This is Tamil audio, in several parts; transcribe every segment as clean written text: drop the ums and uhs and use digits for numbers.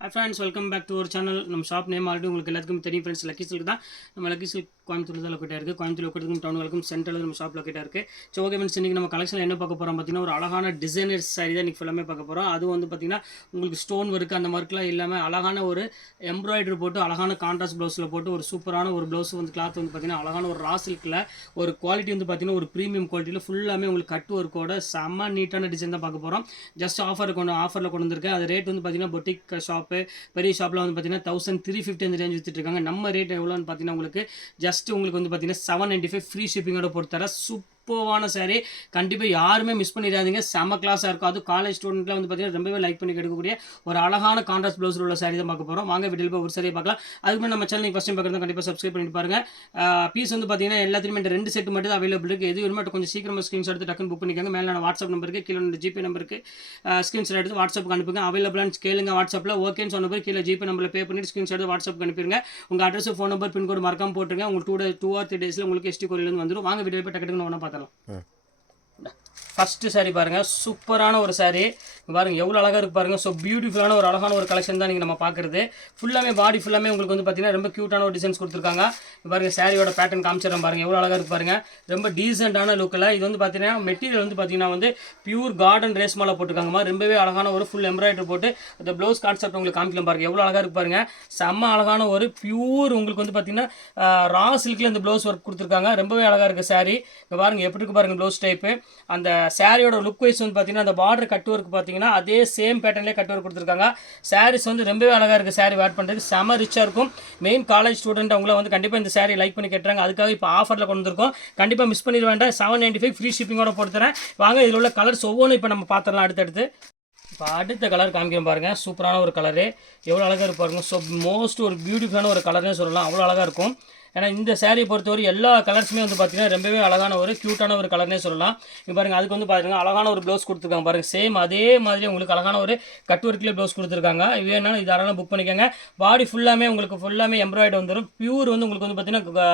Hi friends, welcome back to our channel. நம்ம ஷாப் நேம் ஆல்ரெடி உங்களுக்கு எல்லாத்துக்கும் தெரியும் ஃப்ரெண்ட்ஸ். லக்கி சில்க் தான். நம்ம லக்கி சில்க் கோயம்புத்தூர் தான் லொக்கேட்டாக இருக்குது. கோயம்புத்தூர் லொக்கேட்டுக்கும் டவுனுக்கும் சென்ட்ரலில் நம்ம ஷாப் லொக்கேட்டாக இருக்குது. ஸோ ஓகே ஃப்ரெண்ட்ஸ், இன்றைக்கி நம்ம கலெக்ஷனில் என்ன பார்க்க போகிறோம் பார்த்தீங்கன்னா, ஒரு அழகான டிசைனர் சாரி தான் இன்றைக்கி ஃபுல்லாமே பார்க்க போகிறோம். அது வந்து பார்த்தீங்கன்னா உங்களுக்கு ஸ்டோன் ஒர்க் அந்த ஒர்க்லாம் இல்லாமல் அழகான ஒரு எம்ப்ராய்டரி போட்டு அழகான கான்ட்ராஸ்ட் ப்ளவுஸில் போட்டு ஒரு சூப்பரான ஒரு ப்ளவுஸ் வந்து கிளாத் வந்து பார்த்தீங்கன்னா அழகான ஒரு ரா சில்கில் ஒரு குவாலிட்டி வந்து பார்த்தீங்கன்னா ஒரு ப்ரீமியம் குவாலிட்டியில் ஃபுல்லாமே உங்களுக்கு கட் ஒர்க்கோட செம்ம நீட்டான டிசைன் தான் பார்க்க போகிறோம். ஜஸ்ட் ஆஃபரில் கொண்டு வந்திருக்கேன். அது ரேட் வந்து பார்த்தீங்கன்னா பொட்டிக் ஷாப்பு பெரிய ஷாப்பில் வந்து பார்த்தீங்கன்னா 1350 அந்த ரேஞ்ச் வித்துட்டு இருக்காங்க. நம்ம ரேட் எவ்வளோன்னு பார்த்தீங்கன்னா உங்களுக்கு ஜஸ்ட் உங்களுக்கு வந்து பார்த்தீங்கன்னா 795 ஃப்ரீ ஷிப்பிங்கோட பொறுத்தர சூப்பரான சாரி. கண்டிப்பாக யாருமே மிஸ் பண்ணிடாதீங்க. செம்ம கிளாஸாக இருக்கும். அது காலேஜ் ஸ்டூடெண்ட்லாம் வந்து பார்த்தீங்கன்னா ரொம்பவே லைக் பண்ணி கிடைக்கக்கூடிய ஒரு அழகான கான்ட்ராஸ்ட் ப்ளவுஸில் உள்ள சாரி தான் பார்க்க போகிறோம். வாங்க வீட்டில் போய் ஒரு சாரியை பார்க்கலாம். அதுக்கு முன்னாடி நம்ம சேனல் ஃபஸ்ட் டைம் பார்க்குறது கண்டிப்பாக சப்ஸ்கிரைப் பண்ணிட்டு பாருங்க. பீஸ் வந்து பார்த்தீங்கன்னா எல்லாத்துலேயுமே 2 செட் மட்டும் தான் அவைலபிள் இருக்குது. எது வேணுமோ கொஞ்சம் சீக்கிரமாக ஸ்க்ரீன்ஷாட் எடுத்து டக்குன்னு புக் பண்ணிக்கோங்க. மேலே நான் வாட்ஸ்அப் நம்பருக்கு கீழே ஜிபே நம்பருக்கு ஸ்க்ரீன்ஷாட் எடுத்து வாட்ஸ்அப்புக்கு அனுப்புங்க. அவைலபிளான்னு கேளுங்க. வாட்ஸ்அப்பில் ஓகேன்னு சொன்ன போய் கீழே ஜிபே நம்பரில் பே பண்ணிட்டு ஸ்க்ரீன்ஷாட் வாட்ஸ்அப்புக்கு அனுப்பிடுங்க. உங்கள் அட்ரஸ் ஃபோன் நம்பர் பின்கோடு மறக்காம போட்டுருங்க. உங்களுக்கு 2 or 3 டேஸில் உங்களுக்கு எஸ்டி கோரிலேருந்து வந்துடும். வாங்க வீடியோ போய் டக்குன்னு ஒன்றா பார்த்தலாம். ஃபஸ்ட்டு சாரி பாருங்கள், சூப்பரான ஒரு சாரி பாருங்கள், எவ்வளோ அழகாக இருக்குது பாருங்கள். ஸோ பியூட்டிஃபுல்லான ஒரு அழகான ஒரு கலெக்ஷன் தான் நீங்கள் நம்ம பார்க்குறது. ஃபுல்லாமே பாடி ஃபுல்லாமே உங்களுக்கு வந்து பார்த்தீங்கன்னா ரொம்ப க்யூட்டான ஒரு டிசைன்ஸ் கொடுத்துருக்காங்க. பாருங்கள் சாரியோட பேட்டர்ன் காமிச்சிடறேன் பாருங்கள், எவ்வளோ அழகாக இருக்குது பாருங்கள். ரொம்ப டீசெண்டான லுக்கில் இது வந்து பார்த்தீங்கன்னா மெட்டீரியல் வந்து பார்த்தீங்கன்னா வந்து பியூர் கார்டன் ரேஸ் மாலை போட்டுருக்காங்க மாதிரி ரொம்பவே அழகான ஒரு ஃபுல் எம்ப்ராய்டரி போட்டு அந்த ப்ளவுஸ் கான்செப்ட் உங்களுக்கு காமிக்கலாம் பாருங்கள், எவ்வளோ அழகாக இருக்குது பாருங்கள். செம்ம அழகான ஒரு பியூர் உங்களுக்கு வந்து பார்த்தீங்கன்னா ரா சில்கில் இந்த ப்ளவுஸ் ஒர்க் கொடுத்துருக்காங்க. ரொம்பவே அழகாக இருக்குது சாரி. இங்கே பாருங்கள் எப்படி இருக்குது பாருங்கள் ப்ளவுஸ் டைப்பு. அந்த சாரியோட லுக் வைஸ் வந்து பார்த்தீங்கன்னா அந்த பார்டர் கட் ஒர்க் பார்த்தீங்கன்னா அதே சேம் பேட்டர்ன்லேயே கட் ஒர்க் கொடுத்துருக்காங்க. சாரீஸ் வந்து ரொம்பவே அழகாக இருக்குது. சாரி வேர் பண்ணுறதுக்கு செம ரிச்சாக இருக்கும். மெயின் காலேஜ் ஸ்டூடெண்ட் அவங்கள வந்து கண்டிப்பாக இந்த சாரி லைக் பண்ணி கேட்டுறாங்க. அதுக்காக இப்போ ஆஃபரில் கொண்டு வந்திருக்கோம். கண்டிப்பாக மிஸ் பண்ணிட வேண்டாம். 795 ஃப்ரீ ஷிப்பிங்கோட போட்டுறேன். வாங்க இதில் உள்ள கலர்ஸ் ஒவ்வொன்றும் இப்போ நம்ம பார்த்துடலாம் அடுத்தடுத்து. இப்போ அடுத்த கலர் காமிக்கிறோம் பாருங்கள், சூப்பரான ஒரு கலரு, எவ்வளோ அழகாக இருக்கு பாருங்க. ஸோ மோஸ்ட் ஒரு பியூட்டிஃபுல்லான ஒரு கலர்னே சொல்லலாம், அவ்வளோ அழகாக இருக்கும். ஏன்னா இந்த சாரியை பொறுத்தவரை எல்லா கலர்ஸுமே வந்து பார்த்தீங்கன்னா ரொம்பவே அழகான ஒரு க்யூட்டான ஒரு கலர்னே சொல்லலாம். இப்போ பாருங்கள், அதுக்கு வந்து பாருங்கள் அழகான ஒரு ப்ளவுஸ் கொடுத்துருக்காங்க பாருங்கள். சேம் அதே மாதிரி உங்களுக்கு அழகான ஒரு கட் ஒர்க்லேயே ப்ளவுஸ் கொடுத்துருக்காங்க. வேணாலும் இது தாராளமாக புக் பண்ணிக்கோங்க. பாடி ஃபுல்லாமே உங்களுக்கு ஃபுல்லாமே எம்ப்ராய்டரி வந்துடும். பியூர் வந்து உங்களுக்கு வந்து பார்த்தீங்கன்னா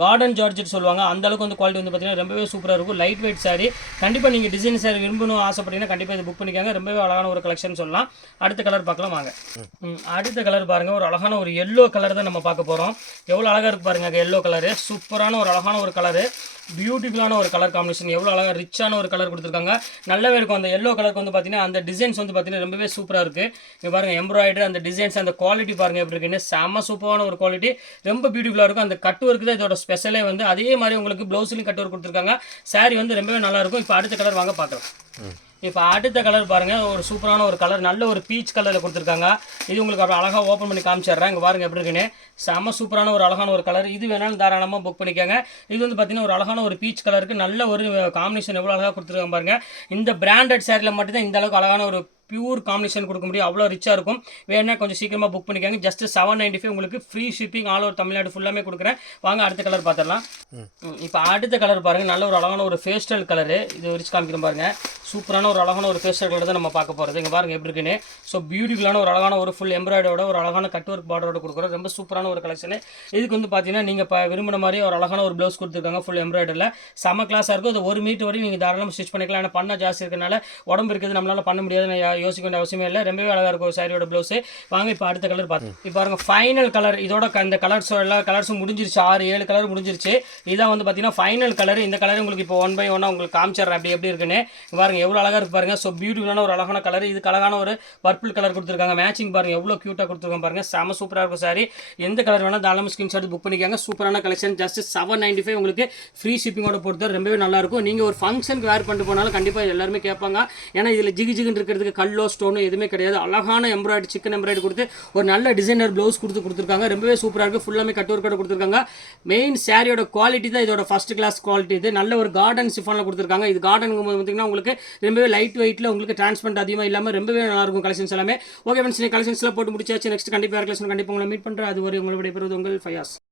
கார்டன் ஜார்ஜெட் சொல்லுவாங்க. அந்தளவுக்கு வந்து குவாலிட்டி வந்து பார்த்தீங்கன்னா ரொம்பவே சூப்பராக இருக்கும். Light weight sorry. கண்டிப்பாக நீங்கள் டிசைன் சாரி விரும்பணும் ஆசைப்பட்டீங்கன்னா கண்டிப்பாக இது புக் பண்ணிக்கோங்க. ரொம்பவே அழகான ஒரு கலெக்ஷன் சொல்லலாம். அடுத்த கலர் பார்க்கலாம் வாங்க. அடுத்த கலர் பாருங்கள், ஒரு அழகான ஒரு எல்லோ கலர் தான் நம்ம பார்க்க போகிறோம். எவ்வளோ அழகாக இருக்குது பாருங்கள் எல்லோ கலரு. சூப்பரான ஒரு அழகான ஒரு கலரு, பியூட்டிஃபுல்லான ஒரு கலர் காம்பினேஷன். எவ்வளோ அழகாக ரிச்சான ஒரு கலர் கொடுத்துருக்காங்க. நல்லாவே இருக்கும். அந்த எல்லோ கலருக்கு வந்து பார்த்தீங்கன்னா அந்த டிசைன்ஸ் வந்து பார்த்தீங்கன்னா ரொம்பவே சூப்பராக இருக்குது. இங்கே பாருங்கள் எம்ப்ராய்டரி அந்த டிசைன்ஸ் அந்த குவாலிட்டி பாருங்கள் எப்படி இருக்குன்னு. செம்ம சூப்பரான ஒரு குவாலிட்டி, ரொம்ப பியூட்டிஃபுல்லாக இருக்கும். அந்த கட் ஒர்க்கு தான் இதோட ஸ்பெஷலே வந்து. அதே மாதிரி உங்களுக்கு ப்ளவுஸ்லையும் கட் ஒர்க் கொடுத்துருக்காங்க. சாரி வந்து ரொம்பவே நல்லாயிருக்கும். இப்போ அடுத்த கலர் வாங்க பார்க்கலாம். இப்போ அடுத்த கலர் பாருங்கள், ஒரு சூப்பரான ஒரு கலர், நல்ல ஒரு பீச் கலரில் கொடுத்துருக்காங்க. இது உங்களுக்கு அப்படி அழகாக ஓப்பன் பண்ணி காமிச்சிடுறேன். இங்கே பாருங்கள் எப்படி இருக்குன்னு. செம்ம சூப்பரான ஒரு அழகான ஒரு கலர். இது வேணாலும் தாராளமாக புக் பண்ணிக்கோங்க. இது வந்து பார்த்தீங்கன்னா ஒரு அழகான ஒரு பீச் கலருக்கு நல்ல ஒரு காம்பினேஷன் எவ்வளோ அழகாக கொடுத்துருக்காங்க பாருங்கள். இந்த பிராண்டட் சேரில் மட்டும்தான் இந்த அளவுக்கு அழகான ஒரு பியூர் காம்பினேஷன் கொடுக்க முடியும். அவ்வளோ ரிச்சாக இருக்கும். வேணா கொஞ்சம் சீக்கிரமாக புக் பண்ணிக்காங்க. ஜஸ்ட் 795 உங்களுக்கு free shipping all over Tamil Nadu ஃபுல்லாமே கொடுக்குறேன். வாங்க அடுத்த கலர் பார்த்துடலாம். இப்போ அடுத்த கலர் பாருங்கள், நல்ல ஒரு அழகான ஒரு ஃபேஸ்டல் கலரு. இது வச்சு காமிக்கிறோம் பாருங்கள். சூப்பரான ஒரு அழகான ஒரு ஃபேஸ்டல் கலர் தான் நம்ம பார்க்க போகிறது. இங்கே பாருங்கள் எப்படி இருக்குன்னு. ஸோ பியூட்டிஃபுல்லான ஒரு அழகான ஒரு ஃபுல் எம்ப்ராய்டரோட ஒரு அழகான கட் ஒர்க் பார்டரோட கொடுக்குறோம். ரொம்ப சூப்பரான ஒரு கலெக்ஷன். இதுக்கு வந்து பார்த்தீங்கன்னா நீங்கள் இப்போ விரும்பின மாதிரி ஒரு அழகான ஒரு ப்ளவுஸ் கொடுத்துருக்காங்க ஃபுல் எம்ப்ராய்டரில். செம கிளாஸாக இருக்கும். அது 1 மீட்டர் வரையும் நீங்கள் தாராளமாக ஸ்டிச் பண்ணிக்கலாம். ஏன்னா பண்ண ஜாஸ்தி இருக்கிறனால உடம்பு இருக்குது நம்மளால் பண்ண முடியாதுன்னு யோசிக்க வேண்டிய அவசியமே இல்லை. ரொம்பவே அழகாக இருக்கும் சாரியோட ப்ளவுஸு. வாங்க இப்போ அடுத்த கலர் பார்த்து. இப்போ பாருங்கள் ஃபைனல் கலர். இதோட இந்த கலர்ஸ் எல்லா கலர்ஸும் முடிஞ்சிருச்சு. 6-7 கலர் முடிஞ்சிருச்சு. இதான் வந்து பார்த்தீங்கன்னா ஃபைனல் கலர். இந்த கலர் உங்களுக்கு இப்போ 1 by 1 உங்களுக்கு காமிச்சிடுறேன் அப்படி எப்படி இருக்குன்னு. பாருங்கள் எவ்வளோ அழகாக இருக்கு பாருங்கள். ஸோ பியூட்டிஃபுல்லான ஒரு அழகான கலர். இதுக்கு அழகான ஒரு பர்பிள் கலர் கொடுத்துருக்காங்க. மேட்சிங் பாருங்கள் எவ்வளோ க்யூட்டாக கொடுத்துருக்காங்க பாருங்கள். செம சூப்பராக இருக்கும் சாரி. எந்த கலர் வேணால் தாராளமாக ஸ்கிரீன்ஷாட் புக் பண்ணிக்காங்க. சூப்பரான கலெக்ஷன். ஜஸ்ட் 795 உங்களுக்கு ஃப்ரீ ஷிப்பிங்கோட பொறுத்தவரை ரொம்பவே நல்லாயிருக்கும். நீங்கள் ஒரு ஃபங்க்ஷனுக்கு வேர் பண்ணிட்டு போனாலும் கண்டிப்பாக எல்லாருமே கேட்பாங்க. ஏன்னா இதில் ஜிகின்னு இருக்கிறதுக்கு கல்லோ ஸ்டோனோ எதுவுமே கிடையாது. அழகான எம்ப்ராய்டரி சிக்கன் எம்ப்ராய்டரி கொடுத்து ஒரு நல்ல டிசைனர் ப்ளவுஸ் கொடுத்துருக்காங்க. ரொம்பவே சூப்பராக இருக்குது. ஃபுல்லாமே கட் ஒர்க் கொடுத்துருக்காங்க. மெயின் சாரியோட குவாலிட்டி தான் இதோட ஃபர்ஸ்ட் கிளாஸ் குவாலிட்டி. இது நல்ல ஒரு கார்டன் சிஃபானில் கொடுத்துருக்காங்க. இது கார்டன் பார்த்தீங்கன்னா உங்களுக்கு ரொம்பவே லைட் வெயிட்டில் உங்களுக்கு டிரான்ஸ்பரண்ட் அதிகமாக இல்லாமல் ரொம்பவே நல்லாயிருக்கும் கலெக்ஷன்ஸ் எல்லாமே. ஓகே ஃப்ரெண்ட்ஸ், கலெக்ஷன்ஸ்லாம் போட்டு முடிச்சாச்சு. நெக்ஸ்ட் கண்டிப்பாக கலெக்ஷன் கண்டிப்பாக உங்களை மீட் பண்ணுறேன். அது ஒரு உங்களை விடைபெறுவது உங்கள் ஃபயாஸ்.